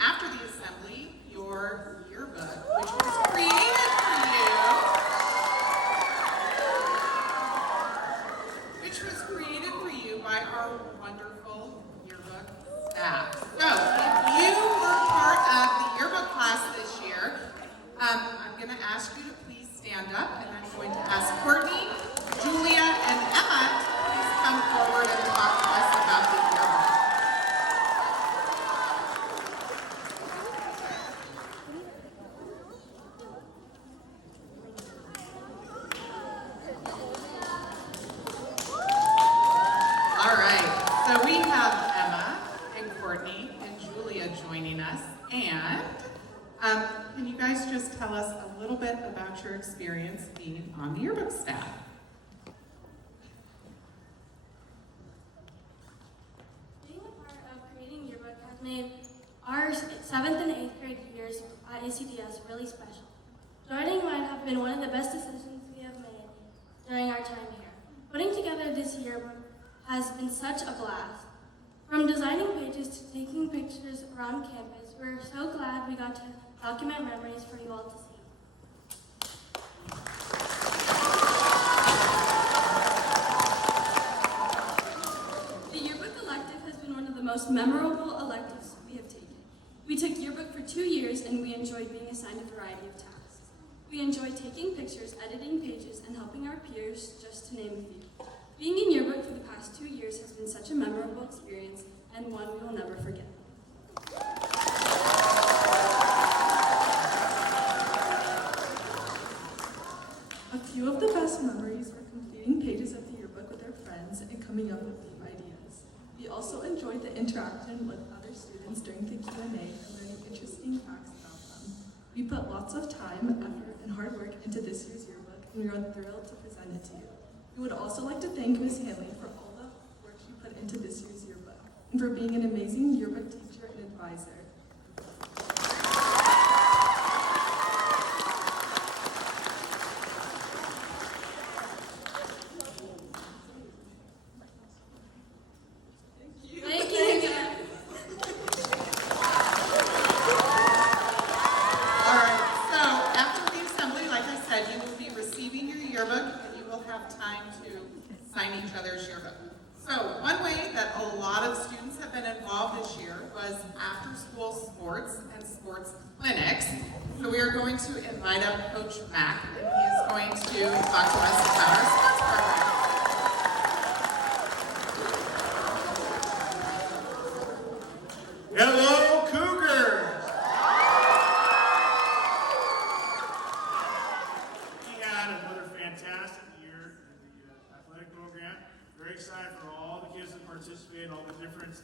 after the assembly your yearbook, which was created for you. Which was created for you by our wonderful yearbook staff. So, if you were part of the yearbook class this year, I'm going to ask you to please stand up, and I'm going to ask Courtney, Julia, and Emma to please come forward and talk to us about the yearbook. All right, so we have Emma and Courtney and Julia joining us, and can you guys just tell us a little bit about your experience being on the yearbook staff? Being a part of creating Yearbook has made our 7th and 8th grade years at ACDS really special. Joining might have been one of the best decisions we have made during our time here. Putting together this yearbook has been such a blast. From designing pages to taking pictures around campus, we're so glad we got to document memories for you all to see. The yearbook elective has been one of the most memorable electives we have taken. We took yearbook for 2 years and we enjoyed being assigned a variety of tasks. We enjoyed taking pictures, editing pages, and helping our peers, just to name a few. Being in yearbook for the past 2 years has been such a memorable experience and one we will never forget. A few of the best memories were completing pages of the yearbook with our friends and coming up with theme ideas. We also enjoyed the interaction with other students during the Q&A and learning interesting facts about them. We put lots of time, effort, and hard work into this year's yearbook, and we are thrilled to present it to you. We would also like to thank Ms. Hanley for all the work she put into this year's yearbook, and for being an amazing yearbook teacher and advisor. Thank you. All right, so after the assembly, like I said, you will be receiving your yearbook and you will have time to sign each other's yearbook. So one way that a lot of students have been involved this year was after-school sports and sports clinics. So we are going to invite up Coach Mack, and he is going to talk to us about our sports program. Hello, Cougars! We had another fantastic year in the athletic program. Very excited for all the kids that participated, all the different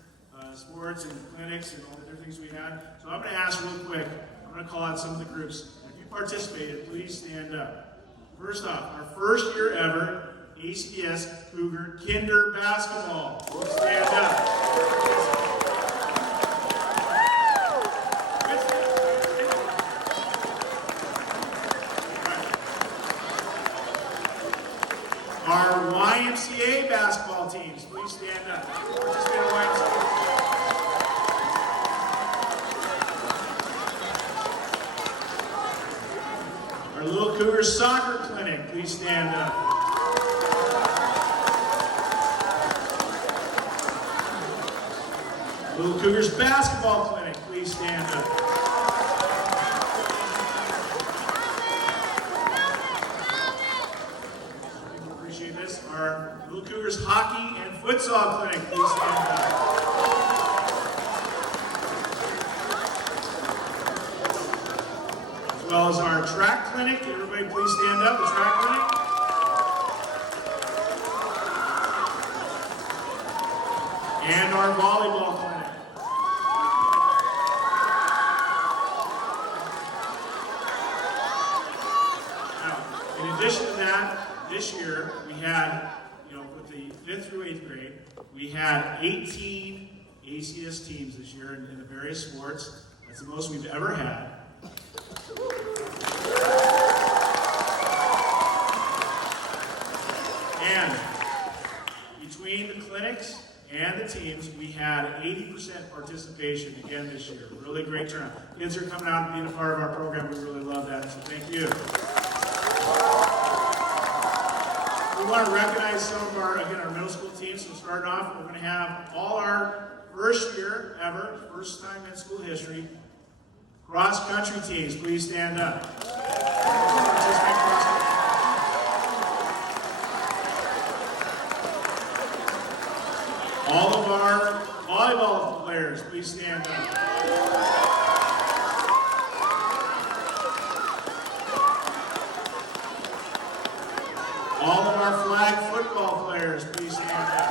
sports and clinics and all the different things we had. So I'm going to ask real quick, I'm going to call out some of the groups. If you participated, please stand up. First off, our first year ever, ACDS Cougar Kinder Basketball. Please stand up. Our YMCA basketball teams, please stand up. Participate in YMCA. Our Little Cougars soccer clinic, please stand up. Little Cougars basketball clinic, please stand up. Appreciate this. Our Little Cougars hockey and futsal clinic, please stand up. As well as our track clinic. Everybody please stand up, the track clinic. And our volleyball clinic. Now, in addition to that, this year we had, with the 5th through 8th grade, we had 18 ACDS teams this year in the various sports. That's the most we've ever had. And between the clinics and the teams, we had 80% participation again this year. Really great turnout. Kids are coming out and being a part of our program. We really love that, so thank you. We want to recognize some of our middle school teams. So starting off, we're going to have all our first year ever, first time in school history, cross country teams. Please stand up. All of our volleyball players, please stand up. All of our flag football players, please stand up.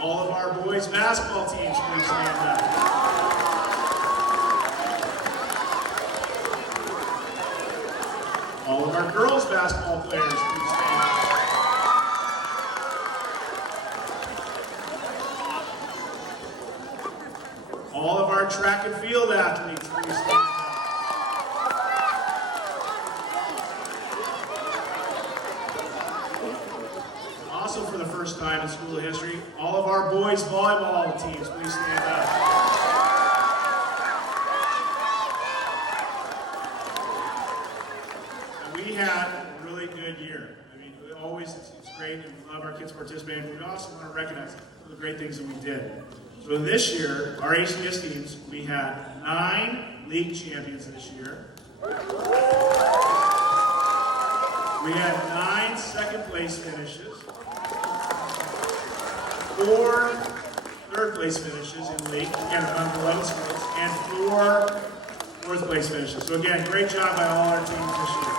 All of our boys basketball teams, please stand up. All of our girls basketball players, please stand up. All of our track and field athletes, please stand up. Also for the first time in school history, all of our boys volleyball teams, please stand up. We had a really good year. I mean, always it's great and we love our kids participating, but we also want to recognize the great things that we did. So this year, our ACDS teams, we had 9 league champions this year. We had 9 second place finishes, 4 third place finishes in league, again among the 11 schools, and 4 fourth place finishes. So again, great job by all our teams this year.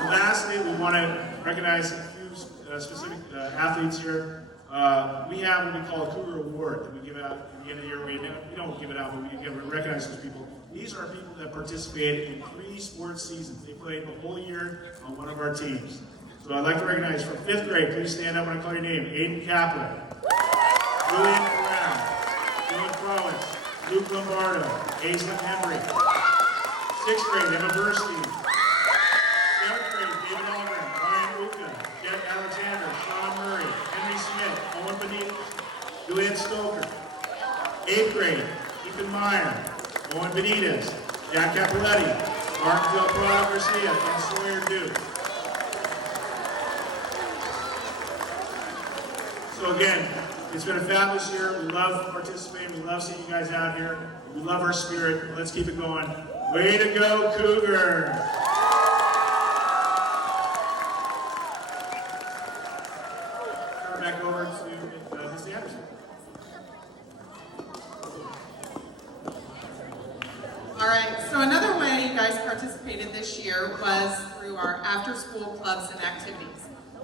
And lastly, we want to recognize a few specific athletes here. We have what we call a Cougar Award that we give out at the end of the year. We don't give it out, but we recognize those people. These are people that participated in 3 sports seasons. They played the whole year on one of our teams. So I'd like to recognize from 5th grade, please stand up when I call your name. Aiden Kaplan, Julian Brown, Dylan Crowitz, Luke Lombardo, Aislinn Henry. 6th grade, Emma Burstein. 7th grade, David Algren, Ryan Uka, Jet Alexander, Sean Murray, Henry Smith, Owen Benitez, Julian Stoker. 8th grade, Ethan Meyer, Owen Benitez, Jack Capoletti, Martin Del Prado Garcia, and Sawyer Duke. So again, it's been a fabulous year. We love participating. We love seeing you guys out here. We love our spirit. Let's keep it going. Way to go, Cougar! Turn back over to Ms. Anderson. All right, so another way you guys participated this year was through our after-school clubs and activities.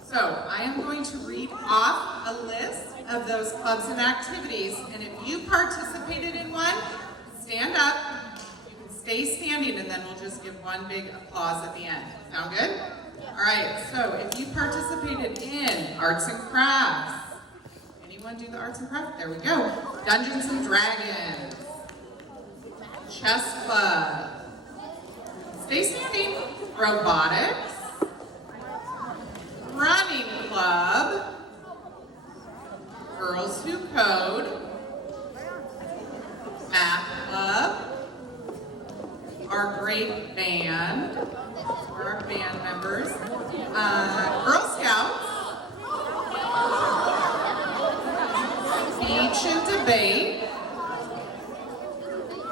So I am going to read off a list of those clubs and activities, and if you participated in one, stand up. You can stay standing, and then we'll just give one big applause at the end. Sound good? All right, so if you participated in arts and crafts, anyone do the arts and crafts? There we go. Dungeons and Dragons, chess club, stay standing, robotics, running club, girls who code, math club, our great band, for our band members, Girl Scouts, speech and debate,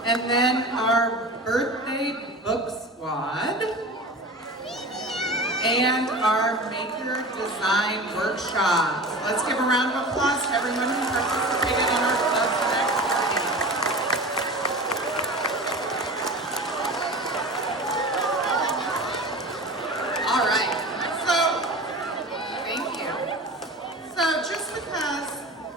and then our birthday book squad, and our maker design workshops. Let's give a round of applause to everyone who participated in our clubs and activities. All right, so thank you. So just because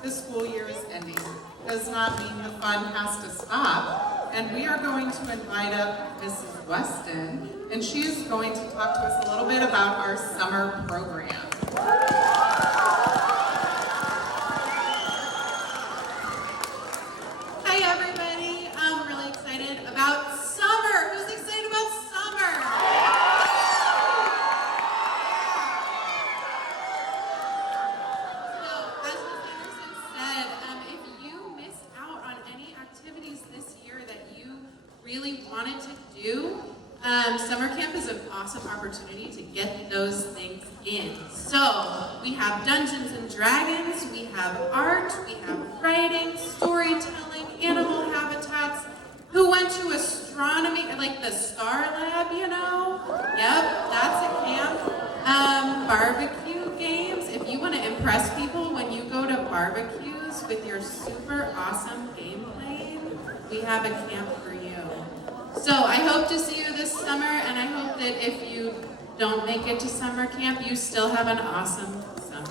the school year is ending does not mean the fun has to stop. And we are going to invite up Mrs. Weston, and she is going to talk to us a little bit about our summer program. Hi everybody, I'm really excited about summer. Who's awesome opportunity to get those things in. So we have Dungeons and Dragons, we have art, we have writing, storytelling, animal habitats. Who went to astronomy, like the Star Lab, you know? Yep, that's a camp. Barbecue games. If you want to impress people when you go to barbecues with your super awesome game playing, we have a camp for you. So I hope to see you this summer, and I hope that if you don't make it to summer camp, you still have an awesome summer.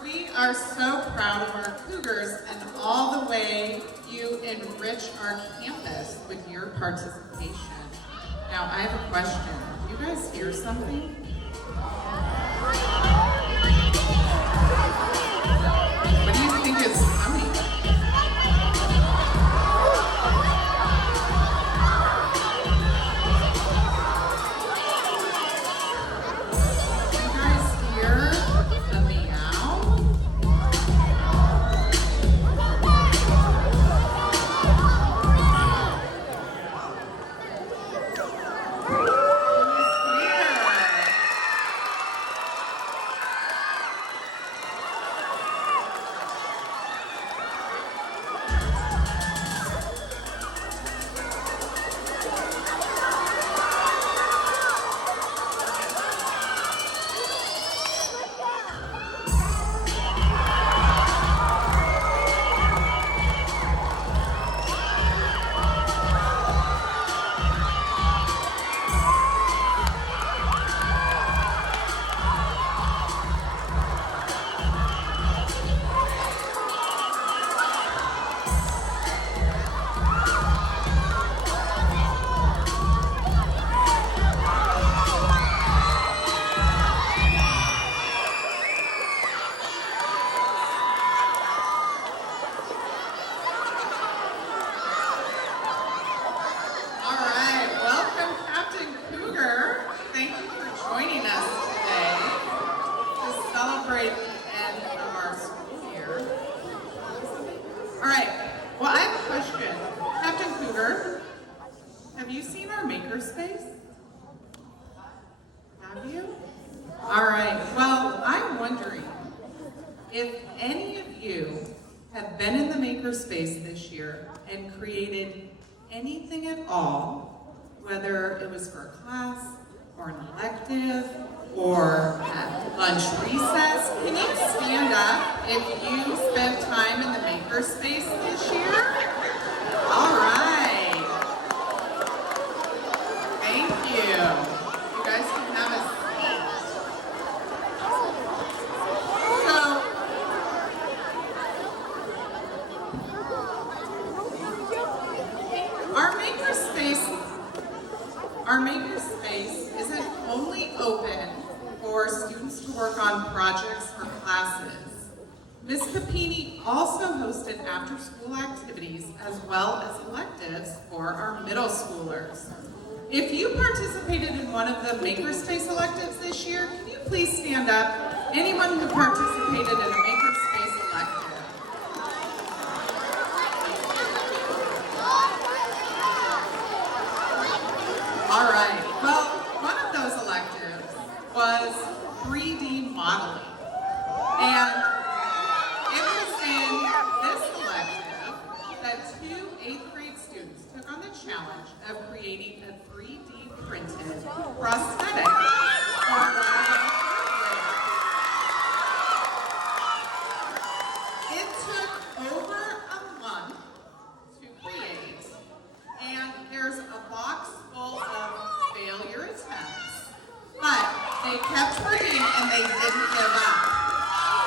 We are so proud of our Cougars and all the way you enrich our campus with your participation. Now, I have a question. Do you guys hear something? What do you think is coming? Do you guys hear the meow? All right, welcome Captain Cougar. Thank you for joining us today to celebrate the end of our school year. All right, well I have a question. Captain Cougar, have you seen our makerspace? Have you? All right, well I'm wondering if any of you have been in the makerspace this year and created anything at all, whether it was for a class or an elective or at lunch recess. Can you stand up if you spent time in the makerspace this year? All right. Thank you. You guys can have a seat. So, our makerspace isn't only open for students to work on projects for classes. Ms. Papini also hosted after-school activities as well as electives for our middle schoolers. If you participated in one of the makerspace electives this year, can you please stand up? Anyone who participated in a makerspace elective. All right, well, one of those electives was 3D modeling. And it was in this elective that two 8th grade students took on the challenge of creating a 3D printed prosthetic for one of our 3rd graders. It took over a month to create, and there's a box full of failure attempts, but they kept working and they didn't give up.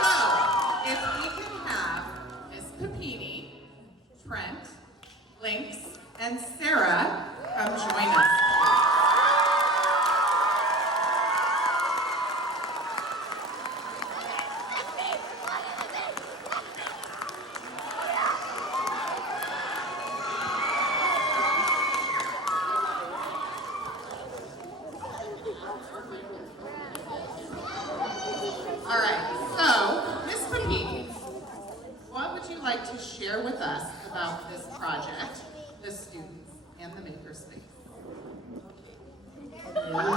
So, if we can have Miss Papini, Trent, Lynx, and Sarah come join us. All right, so like to share with us about this project, the students and the makerspace?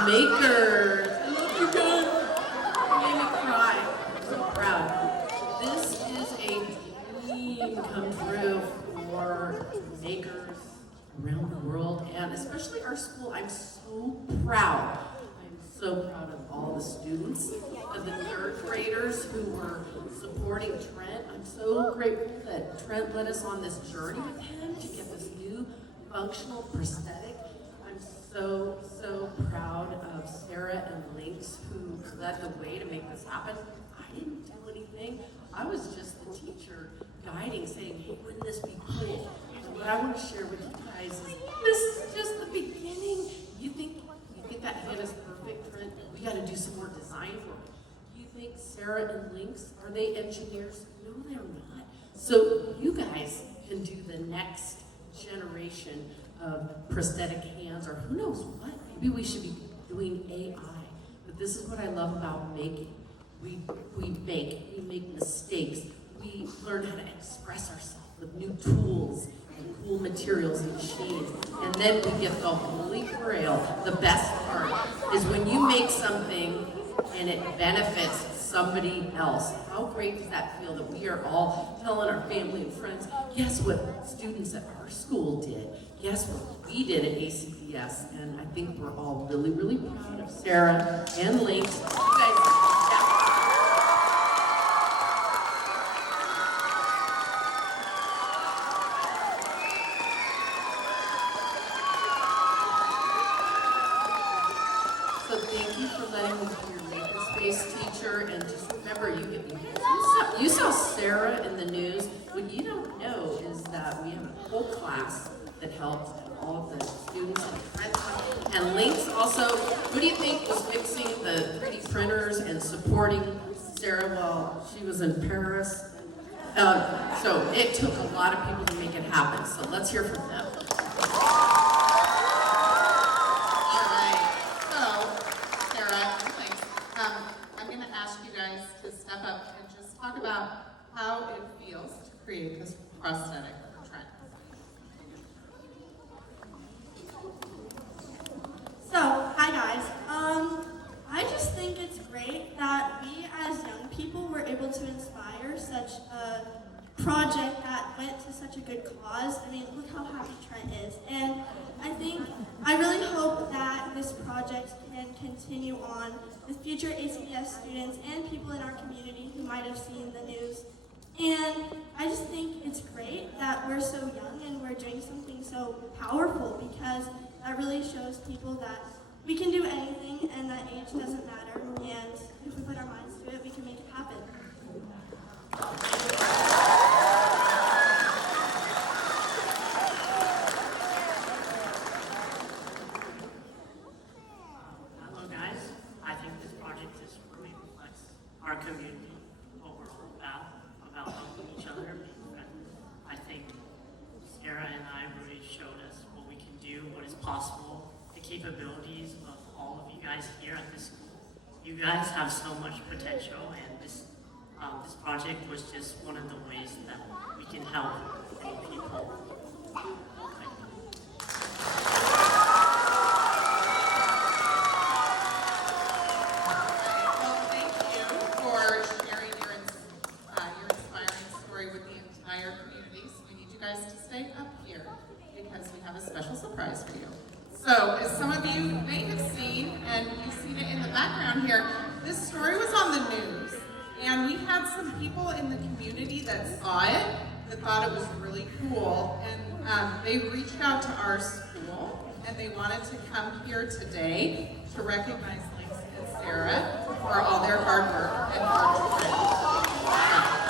Makers. I love you guys. You made me cry. I'm so proud. This is a dream come true for makers around the world, and especially our school. I'm so proud. I'm so proud of all the students, of the third graders who were supporting Trent. I'm so grateful that Trent led us on this journey with him to get this new functional prosthetic. I'm so proud of Sarah and Lynx who led the way to make this happen. I didn't do anything. I was just the teacher guiding, saying, hey, wouldn't this be cool? And what I want to share with you guys is this is just the beginning. You think that head is perfect, Trent? We got to do some more design work. You think Sarah and Lynx, are they engineers? No, they're not. So you guys can do the next generation of prosthetic hands, or who knows what. Maybe we should be doing AI. But this is what I love about making. We make mistakes. We learn how to express ourselves with new tools and cool materials and machines. And then we get the holy grail. The best part is when you make something and it benefits somebody else. How great does that feel that we are all telling our family and friends, guess what students at our school did? Guess what we did at ACDS? And I think we're all really, really proud of Sarah and Lynx. You guys, so thank you for letting me be your makerspace teacher, and just remember, you saw Sarah in the news. What you don't know is that we have a whole class that helps all of the students and Lynx also. Who do you think was fixing the 3D printers and supporting Sarah while she was in Paris? So it took a lot of people to make it happen. So let's hear from them. Step up and just talk about how it feels to create this prosthetic for Trent. So, hi guys. I just think it's great that we as young people were able to inspire such a project that went to such a good cause. I mean, look how happy Trent is. And I really hope that this project can continue on with future ACDS students and people in our community who might have seen the news. And I just think it's great that we're so young and we're doing something so powerful, because that really shows people that we can do anything and that age doesn't matter. And if we put our minds to it, we can make it happen. Hello guys, I think this project just really reflects our community, what we're all about helping each other, being friends. I think Sarah and I really showed us what we can do, what is possible, the capabilities of all of you guys here at this school. You guys have so much potential, and this project was just one of the ways that we can help many people. Well, thank you for sharing your inspiring story with the entire community. So we need you guys to stay up here because we have a special surprise for you. So, as some of you may have seen, and you've seen it in the background here, this story was on the news. And we had some people in the community that saw it, that thought it was really cool. And they reached out to our school, and they wanted to come here today to recognize Lynx and Sarah for all their hard work and for Trent.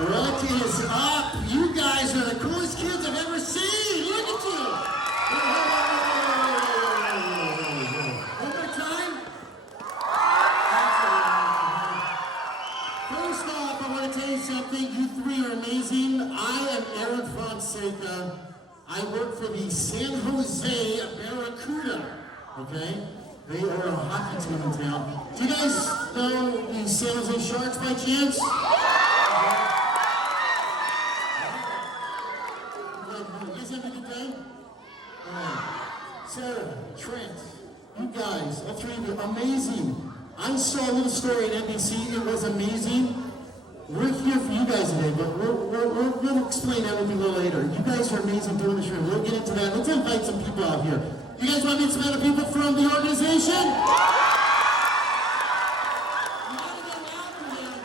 What is up? You guys are the coolest kids I've ever seen. Look at you. One more time. That's something? You three are amazing. I am Aaron Fonseca. I work for the San Jose Barracuda. Okay? They are a hockey team in town. Do you guys know the San Jose Sharks by chance? You guys have a good day? Sarah, Trent, you guys, all three of you, amazing. I saw a little story at NBC. It was amazing. We're here for you guys today, but we'll explain everything a little later. You guys are amazing doing this show. We'll get into that. Let's invite some people out here. You guys want to meet some other people from the organization? You gotta go out for them.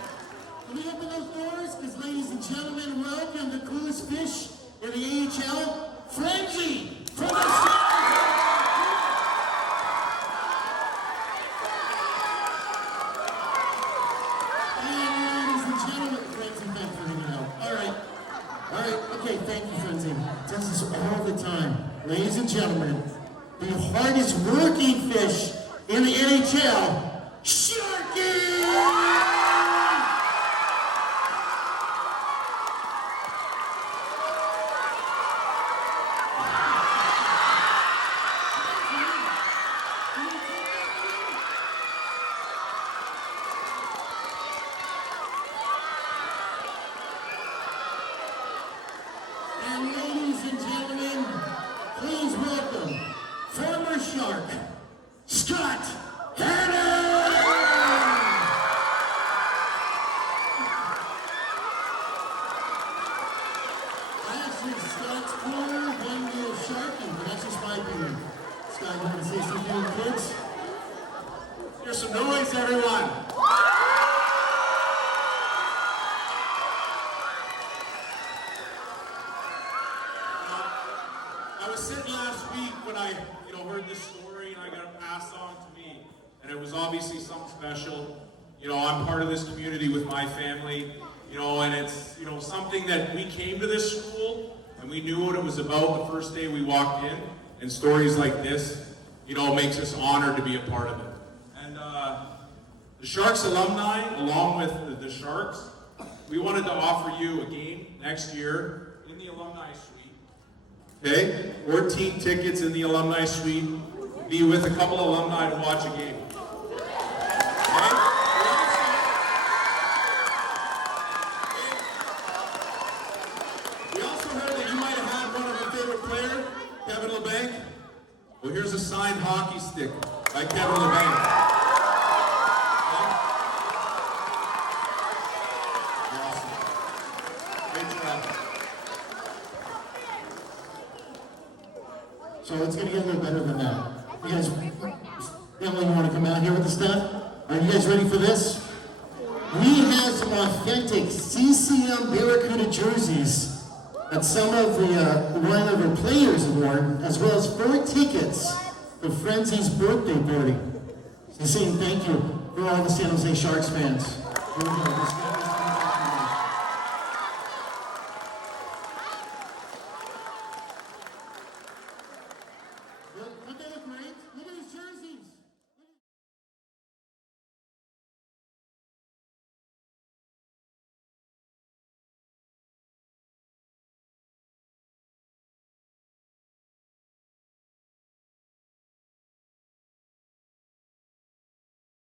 Can we open those doors? Because, ladies and gentlemen, welcome the coolest fish in the AHL, Frenzy, from the Sarah. Okay, thank you, Frenzy. Does this all the time. Ladies and gentlemen, the hardest working fish in the NHL, Sharkie! And ladies and gentlemen, please welcome former Shark, Scott Hannon! Actually, Scott's cooler than the Sharkie, but that's just my opinion. Scott, you want to say something to the kids? Here's some noise, everyone. I was sitting last week when I, heard this story and I got it passed on to me, and it was obviously something special. I'm part of this community with my family, and it's, something that we came to this school and we knew what it was about the first day we walked in, and stories like this, makes us honored to be a part of it. And the Sharks alumni, along with the Sharks, we wanted to offer you a game next year in the alumni suite. Okay, 14 tickets in the alumni suite. Be with a couple of alumni to watch a game. Okay? We also heard that you might have had one of your favorite players, Kevin LeBanc. Well, here's a signed hockey stick by Kevin LeBanc. So it's going to get a little better than that. You guys, Emily, you want to come out here with the stuff? Are you guys ready for this? We have some authentic CCM Barracuda jerseys that some of the one of the players wore, as well as 4 tickets for Frenzy's birthday party. So saying thank you for all the San Jose Sharks fans. Here we go.